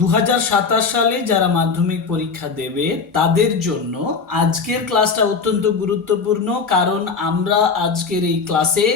2027 সালে যারা মাধ্যমিক পরীক্ষা দেবে তাদের জন্য আজকের ক্লাসটা অত্যন্ত গুরুত্বপূর্ণ, কারণ আমরা আজকের এই ক্লাসে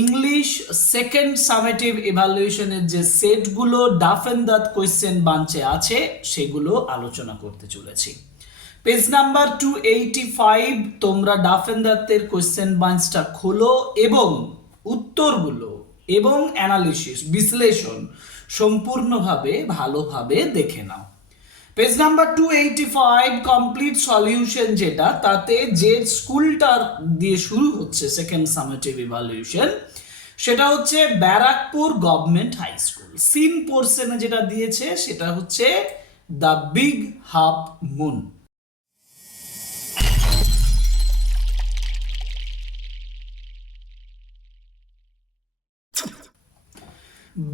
ইংলিশ সেকেন্ড সামেটিভ ইভ্যালুয়েশনের যে সেটগুলো ডাফ এন্ড দাঁত কোয়েশ্চেন বাঞ্চে আছে সেগুলো আলোচনা করতে চলেছি। পেজ নাম্বার 285 তোমরা ডাফ এন্ড দাঁতের কোয়েশ্চেন বাঞ্চটা খোলো এবং উত্তরগুলো এবং অ্যানালিসিস বিশ্লেষণ সম্পূর্ণভাবে ভালোভাবে দেখে নাও। পেজ নাম্বার 285 কমপ্লিট সলিউশন, যেটা তাতে যে স্কুলটার দিয়ে শুরু হচ্ছে সেকেন্ড সামেটিভ ইভ্যালুয়েশন সেটা হচ্ছে Barrackpore government high school. Seen পোর্শনে যেটা দিয়েছে সেটা হচ্ছে the big half moon.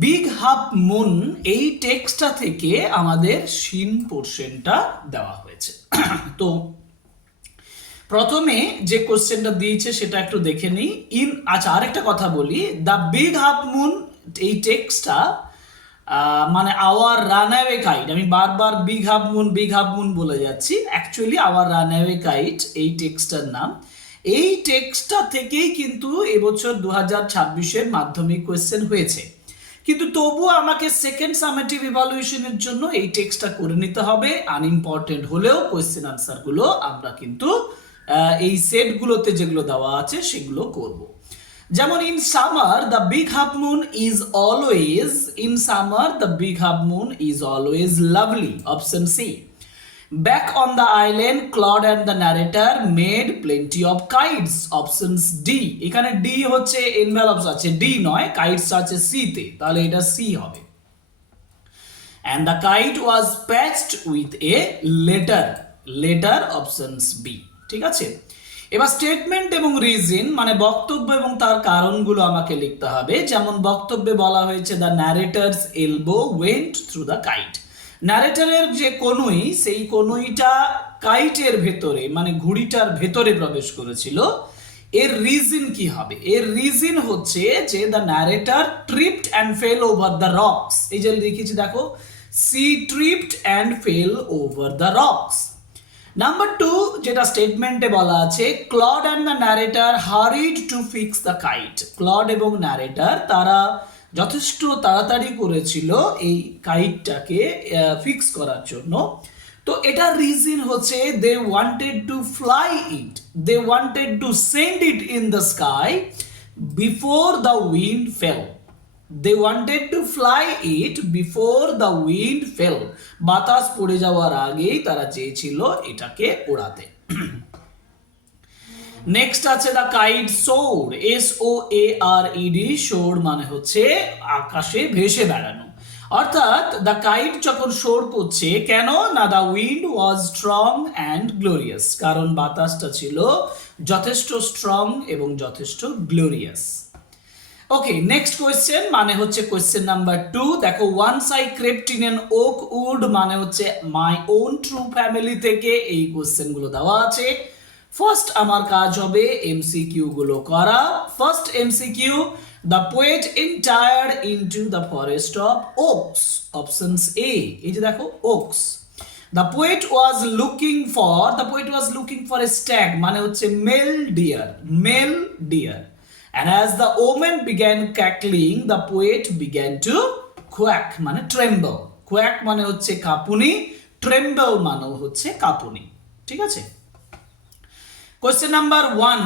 Big half moon এই টেক্সটটা থেকে আমাদের সিন পোর্শনটা দেওয়া হয়েছে। তো প্রথমে যে কোশ্চেনটা দিয়েছে সেটা একটু দেখে নিই। আচ্ছা, আরেকটা কথা বলি, দ্য বিগ হাফ মুন এই টেক্সটটা মানে আওয়ার রানঅ্যাওয়ে কাইট, আমি বারবার বিগ হাফ মুন বলে যাচ্ছি, অ্যাকচুয়ালি আওয়ার রানঅ্যাওয়ে কাইট এই টেক্সটটার নাম। এই টেক্সটটা থেকেই কিন্তু এবছর 2026-এর মাধ্যমিক কোয়েশ্চেন হয়েছে, কিন্তু তবুও আমাকে সেকেন্ড সামেটিভ ইভ্যালুয়েশনের জন্য এই টেক্সটটা করে নিতে হবে। আনইম্পর্টেন্ট হলেও কোয়েশ্চেন আনসারগুলো আমরা কিন্তু এই সেটগুলোতে যেগুলো দেওয়া আছে সেগুলো করব। যেমন in summer the big half moon is always lovely, option C. Back on the island, Claude and the narrator made plenty of kites. Options D. এখানে D হচ্ছে envelopes আছে, D নয়, kites আছে C তে, তাহলে এটা C হবে। And the kite was patched with a letter, options B। ঠিক আছে, এবার স্টেটমেন্ট এবং রিজন মানে বক্তব্য এবং তার কারণগুলো আমাকে লিখতে হবে। যেমন বক্তব্যে বলা হয়েছে the narrator's elbow went through the kite, ন্যারেটরের যে কনুই সেই কনুইটা কাইটের ভেতরে মানে ঘুড়িটার ভেতরে প্রবেশ করেছিল। এর রিজন কি হবে? এর রিজন হচ্ছে যে the narrator tripped and fell over the rocks. এই যে লিখেছি দেখো, see tripped and fell over the rocks. Number 2 যেটা স্টেটমেন্টে বলা আছে, Claude and the narrator hurried to fix the kite. Claude এবং ন্যারেটর তারা যথেষ্ট তাড়াতাড়ি করেছিল এই কাইটটাকে ফিক্স করার জন্য। তো এটা রিজন হচ্ছে they wanted to fly it, they wanted to send it in the sky before the wind fell. They wanted to fly it before the wind fell, বাতাস পড়ে যাওয়ার আগেই তারা চেয়েছিল এটাকে ওড়াতে। নেক্সট আছে the kite soar, SOARED, soar মানে হচ্ছে আকাশে ভেসে বেড়ানো। অর্থাৎ দ্য কাইট যখন সোর করছে, কেন না the wind was strong and glorious, কারণ বাতাসটা ছিল যথেষ্ট স্ট্রং এবং যথেষ্ট গ্লোরিয়াস। ওকে, নেক্সট কোয়েশ্চেন মানে হচ্ছে কোয়েশ্চেন নাম্বার 2। দেখো, once I crept in an oak wood মানে হচ্ছে মাই ওন ট্রু ফ্যামিলি থেকে এই কোয়েশ্চেনগুলো দেওয়া আছে। ফার্স্ট আমার কাজ হবে এমসিকিউ গুলো করা। First MCQ, the poet entered into the forest of oaks, options A. এই যে দেখো oaks. The poet was looking for a stag মানে হচ্ছে male deer. And as the omen began cackling, the poet began to quack মানে tremble. Quack মানে হচ্ছে কাঁপুনি, tremble মানে হচ্ছে কাঁপুনি। ঠিক আছে। Question number 1,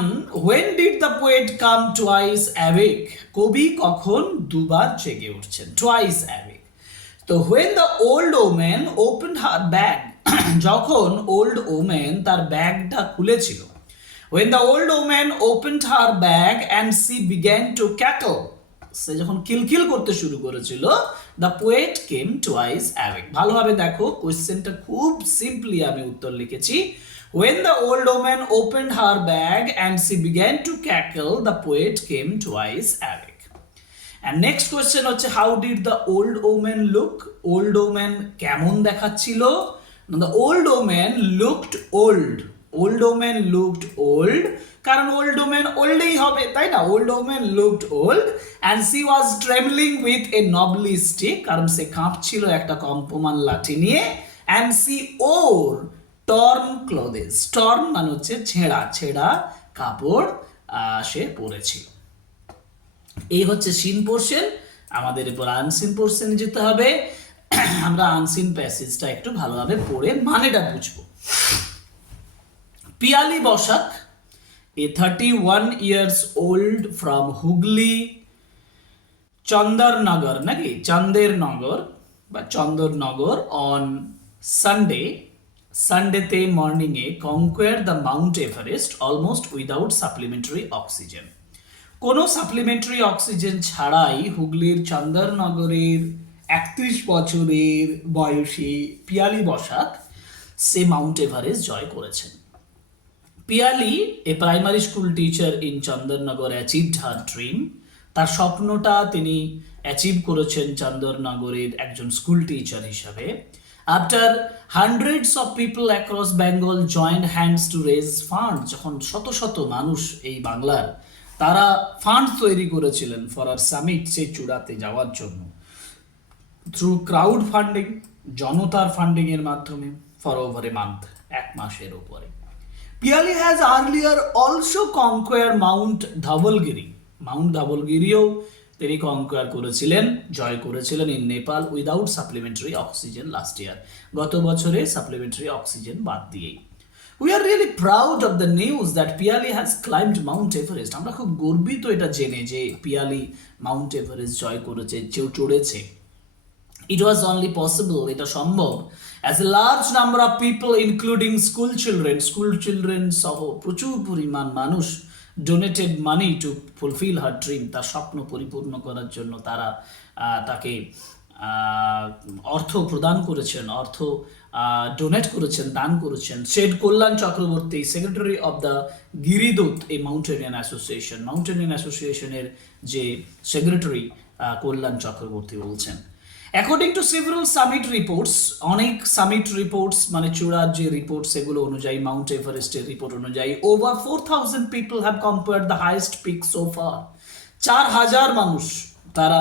when did the poet come twice awake? কবি কখন দুবার জেগে উঠছেন? Twice awake. তো when the old woman opened her bag, যখন old woman তার ব্যাগটা খুলেছিল। When the old woman opened her bag and she began to cackle, সে যখন কিলকিল করতে শুরু করেছিল, the poet came twice awake. ভালোভাবে দেখো, কোশ্চেনটা খুব সিম্পলি আমি উত্তর লিখেছি। When the old woman opened her bag and she began to cackle, the poet came twice awake. And next question হচ্ছে, how did the old woman look? Old woman কেমন দেখাচ্ছিল? The old woman looked old. Old woman looked old কারণ old woman ওল্ডই হবে, তাই না? Old woman looked old and she was trembling with a knobbly stick, কারণ সে কাঁপছিল একটা কম্পমান লাঠি নিয়ে। And she wore torn clothes, torn মানে হচ্ছে ছেঁড়া ছেঁড়া কাপড় সে পরেছিল। এই হচ্ছে সিন পোর্শন। আমাদের এরপর আনসিন পোর্শনে যেতে হবে। আমরা আনসিন প্যাসেজটা একটু ভালোভাবে পড়ে মানেটা বুঝবো। Piyali Basak, a 31 years old from Hooghly চন্দরনগর, নাকি চন্দেরনগর বা চন্দরনগর, অন সানডেতে মর্নিংয়ে conquer the mount Everest almost without supplementary oxygen. কোনো সাপ্লিমেন্টারি অক্সিজেন ছাড়াই হুগলির চন্দরনগরের 31 বছরের বয়সী পিয়ালি বসাক সে মাউন্ট এভারেস্ট জয় করেছেন। Piyali, a primary school teacher in Chandannagar, achieved her dream. তার স্বপ্নটা তিনি অ্যাচিভ করেছেন চন্দরনগরের একজন স্কুল টিচার হিসাবে। After hundreds of people across Bengal joined hands to raise fund, যখন শত শত মানুষ এই বাংলার তারা ফান্ড তৈরি করেছিলেন ফর আর সামিট, সেই চূড়াতে যাওয়ার জন্য, থ্রু ক্রাউড ফান্ডিং, জনতার ফান্ডিং এর মাধ্যমে, ফর ওভার এ মান্থ, এক মাসের উপরে। Piyali has earlier also conquer mount Dhaulagiri, mount ধবলগিরিও তিনি কনকোয়ার করেছিলেন, জয় করেছিলেন in Nepal without supplementary oxygen last year, গত বছরে সাপ্লিমেন্টারি অক্সিজেন বাদ দিয়েই। We are really proud of the news that Piyali has climbed mount Everest. আমরা খুব গর্বিত এটা জেনে যে পিয়ালি মাউন্ট এভারেস্ট জয় করেছে, চড়েছে। It was only possible, এটা সম্ভব, as a large number of people including school children সহ প্রচুর পরিমাণ মানুষ donated money to fulfill her dream, তার স্বপ্ন পরিপূর্ণ করার জন্য তারা তাকে অর্থ প্রদান করেছেন, অর্থ ডোনেট করেছেন, দান করেছেন। Said Kalyan Chakraborty, secretary of the Giridoot, এই মাউন্টেনিয়ান অ্যাসোসিয়েশনের যে সেক্রেটারি কল্যাণ চক্রবর্তী বলছেন। According to several summit reports, অনেক সামিট রিপোর্টস মানে চূড়ার যে রিপোর্ট সেগুলো অনুযায়ী, মাউন্ট এভারেস্টের রিপোর্ট অনুযায়ী, over 4000 people have compared the highest peak so fur. 4000 মানুষ তারা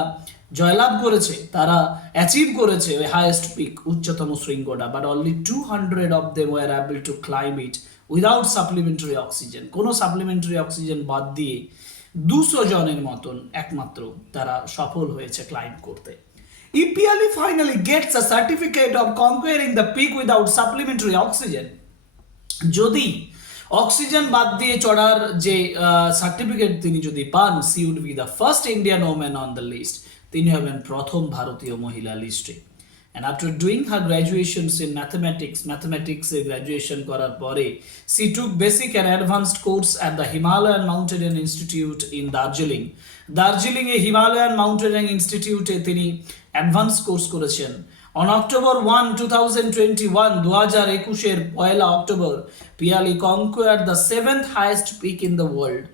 জয়লাভ করেছে, তারা অ্যাচিভ করেছে ওই হাইয়েস্ট পিক, উচ্চতম শৃঙ্গটা, but only 200 of them were able to climb it without supplementary oxygen. কোনো সাপ্লিমেন্টারি অক্সিজেন বাদ দিয়ে 200 জনের মতন একমাত্র তারা সফল হয়েছে ক্লাইম্ব করতে। If Piali finally gets a certificate of conquering the peak without supplementary oxygen, যদি অক্সিজেন বাদ দিয়ে চড়ার যে সার্টিফিকেট তিনি যদি পান, she would be the first Indian woman on the list, তিনি হবেন প্রথম ভারতীয় মহিলা লিস্টে। And after doing her graduations in mathematics A graduation করার পরে, she took basic and advanced course at the Himalayan Mountaineering Institute in Darjeeling এ Himalayan mountaineering ইনস্টিটিউটে তিনি অ্যাডভান্স কোর্স করেছেন। অন অক্টোবর 1, 2021, 2021 পয়লা অক্টোবর, Piyali conquer the 7th highest peak in the world.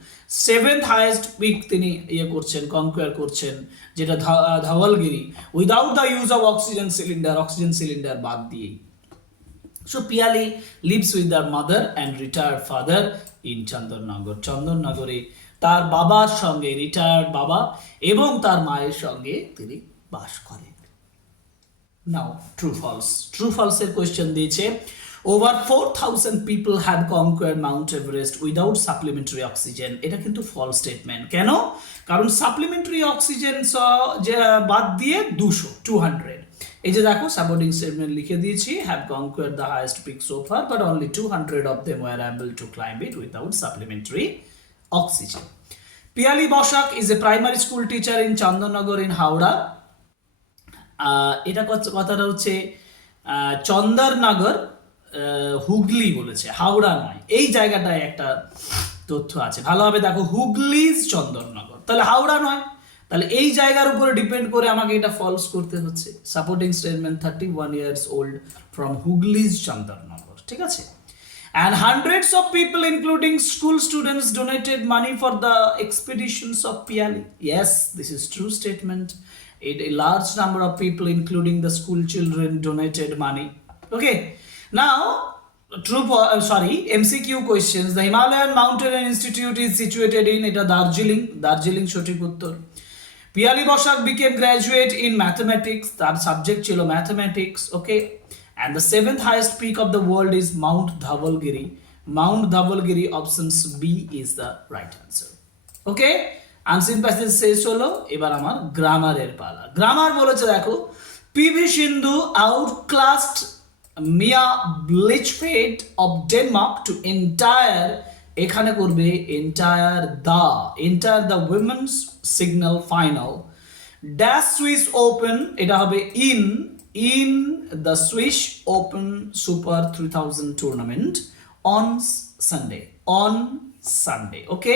7th highest peak তিনি conquer করছেন, যেটা Dhaulagiri, without the use of oxygen cylinder বাদ দিয়েই। So Piyali lives with their mother and retired father in চন্দরনগরে তার বাবার সঙ্গে, রিটায়ার্ড বাবা এবং তার মায়ের সঙ্গে তিনি বাস করেন। নাও ট্রু ফলসের কোয়েশ্চেন দিয়েছে। Over 4000 people have conquered Mount Everest without supplementary oxygen. এটা কিন্তু ফলস স্টেটমেন্ট। কেন? কারণ সাপ্লিমেন্টারি অক্সিজেন বাদ দিয়ে 200। এই যে দেখো সাপোর্টিং স্টেটমেন্ট লিখে দিয়েছি, have conquered the highest peak so far but only 200 of them were able to climb it without supplementary oxygen. Piali Boshak is a primary school teacher in Chandanagar in Howrah. এটা কথাটা হচ্ছে চন্দরনগর, হুগলি বলেছে, হাওড়া নয়। এই জায়গাটায় একটা তথ্য আছে, ভালোভাবে দেখো, হুগলিজ চন্দরনগর, তাহলে হাওড়া নয়, তাহলে এই জায়গার উপরে ডিপেন্ড করে আমাকে এটা ফলস করতে হচ্ছে। Supporting statement 31 years old from হুগলিজ চন্দরনগর, ঠিক আছে। And hundreds of people, including school students, donated money for the expeditions of Piali. Yes, this is true statement. A large number of people, including the school children, donated money. Okay, now MCQ questions. The Himalayan Mountain Institute is situated in এটা দার্জিলিং সঠিক উত্তর। Piyali Basak became graduate in mathematics, তার subject ছিল mathematics, okay. And the seventh highest peak of the world is Mount Dhavalgiri, options B is the right answer, okay. Unseen passage শেষ হলো, এবার আমার গ্রামারের পালা। গ্রামার বলেছে দেখো, PV Sindhu outclassed Mia Blichfeldt of Denmark to enter, এখানে করবে এন্টায়ার দ্য উইমেন্স সিগন্যাল ফাইনাল ড্যাশ সুইস ওপেন, এটা হবে in the Swiss Open super 3000 tournament on Sunday, okay.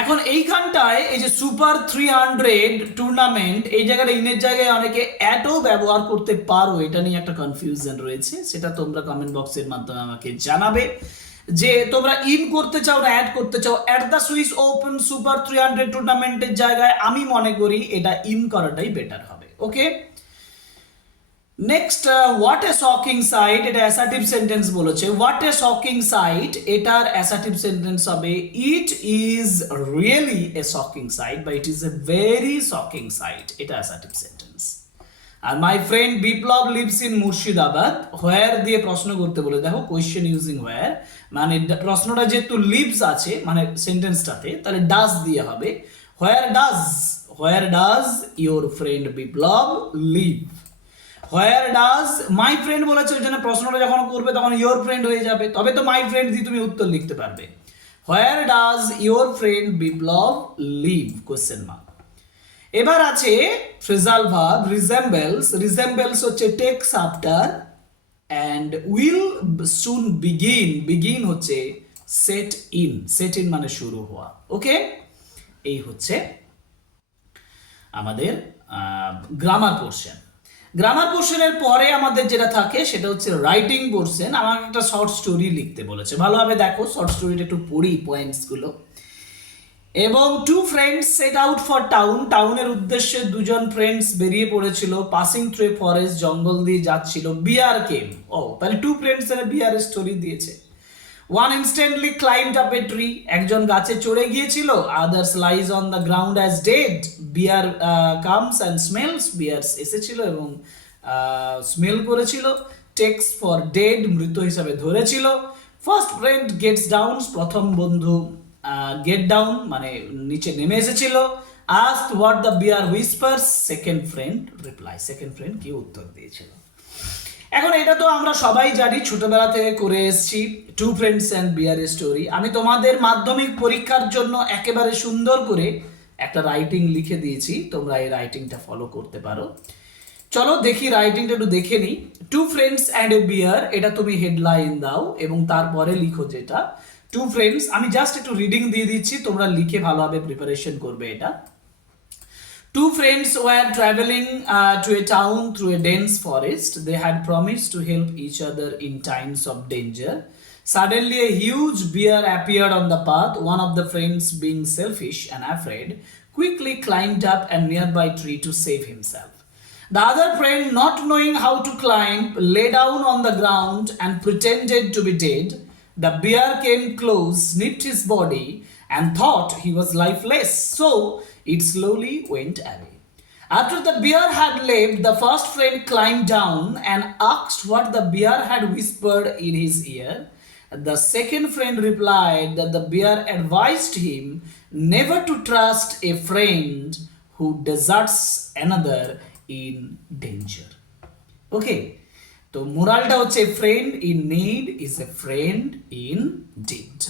এখন এইখানটায় এই যে সুপার 300 টুর্নামেন্ট, এই জায়গাটা ইনের জায়গায় অনেকে অ্যাটও ব্যবহার করতে পারো, এটা নিয়ে একটা কনফিউশন রয়েছে, সেটা তোমরা কমেন্ট বক্সের মাধ্যমে আমাকে জানাবে যে তোমরা ইন করতে চাও না অ্যাড করতে চাও। At the Swiss Open super 300 টুর্নামেন্টের জায়গায় আমি মনে করি এটা ইন করাটাই বেটার হবে, okay. Next, what a shocking sight, এটা অ্যাসার্টিভ সেন্টেন্স বলেছে। হোয়াট এ শকিং সাইট, এটার অ্যাসার্টিভ সেন্টেন্স হবে it is really a shocking sight বা it is a very shocking sight, এটা অ্যাসার্টিভ সেন্টেন্স। আর my friend Biplab lives in Murshidabad, where দিয়ে প্রশ্ন করতে বলে, দেখো কোয়েশ্চেন ইউজিং হোয়ার, মানে প্রশ্নটা যেহেতু লিভস আছে মানে সেন্টেন্সটাতে, তাহলে ডাজ দিয়ে হবে। Where does your friend Biplab live, where does my friend বলেছে, ওই জন্য প্রশ্নটা যখন করবে তখন ইয়োর ফ্রেন্ড হয়ে যাবে, তবে তো মাই ফ্রেন্ড দিয়ে তুমি উত্তর লিখতে পারবে। Where does your friend Biplab live, question mark. এবার আছে ফ্রেজাল ভার্ব রিজেম্বলস হচ্ছে takes after and will soon begin হচ্ছে সেট ইন মানে শুরু হওয়া, ওকে। এই হচ্ছে আমাদের গ্রামার পোর্শন। গ্রামার পোর্শনের পরে আমাদের যেটা থাকে সেটা হচ্ছে রাইটিং পোর্শন। আমাকে একটা শর্ট স্টোরি লিখতে বলেছে, ভালোভাবে দেখো শর্ট স্টোরিটা একটু পড়ি পয়েন্টসগুলো। এবং two friends set out for টাউনের উদ্দেশ্যে দুজন ফ্রেন্ডস বেরিয়ে পড়েছিল। পাসিং থ্রু এ ফরেস্ট, জঙ্গল দিয়ে যাচ্ছিল। বিয়ার কেম, তাহলে টু ফ্রেন্ডস এর বিয়ারের স্টোরি দিয়েছে। One instantly climbed up a tree, একজন গাছে চড়ে গিয়েছিল। Others lies on the ground as dead, bear comes and smells, bears এসেছিল এবং স্মেল করেছিল। টেক্স ফর ডেড, মৃত হিসাবে ধরেছিল। ফার্স্ট ফ্রেন্ড গেটস ডাউন, প্রথম বন্ধু গেট ডাউন মানে নিচে নেমে এসেছিল। Asked what the bear whispers, second friend reply, second friend কি উত্তর দিয়েছিল। এখন এটা তো আমরা সবাই জানি, ছোটবেলা থেকে করে এসেছি, টু ফ্রেন্ডস অ্যান্ড বিয়ারের স্টোরি। আমি তোমাদের মাধ্যমিক পরীক্ষার জন্য একেবারে সুন্দর করে একটা রাইটিং লিখে দিয়েছি, তোমরা এই রাইটিংটা ফলো করতে পারো। চলো দেখি রাইটিংটা একটু দেখে নিই। টু ফ্রেন্ডস অ্যান্ড এ বিয়ার, এটা তুমি হেডলাইন দাও এবং তারপরে লিখো যেটা টু ফ্রেন্ডস। আমি জাস্ট একটু রিডিং দিয়ে দিচ্ছি, তোমরা লিখে ভালোভাবে প্রিপারেশন করবে এটা। Two friends were traveling to a town through a dense forest. They had promised to help each other in times of danger. Suddenly, a huge bear appeared on the path. One of the friends, being selfish and afraid, quickly climbed up a nearby tree to save himself. The other friend, not knowing how to climb, lay down on the ground and pretended to be dead. The bear came close, sniffed his body, and thought he was lifeless. So, it slowly went away. After the bear had left, the first friend climbed down and asked what the bear had whispered in his ear. The second friend replied that the bear advised him never to trust a friend who deserts another in danger. Okay, so moralta hocche a friend in need is a friend indeed.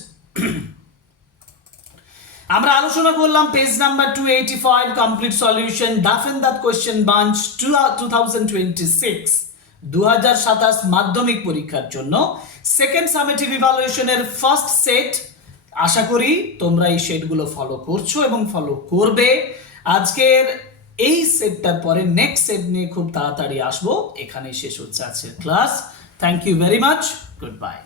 আমরা আলোচনা করলাম page number 285 complete solution ডাফেন that question bank 2026 Madhyamik পরীক্ষার জন্য second summative ইভালুয়েশনের first set. আশা করি তোমরা এই সেটগুলো ফলো করছো এবং ফলো করবে। আজকের এই সেটটার পরে নেক্সট সেট নিয়ে খুব তাড়াতাড়ি আসবো। এখানেই শেষ হচ্ছে আজকের class. Thank you very much, good bye.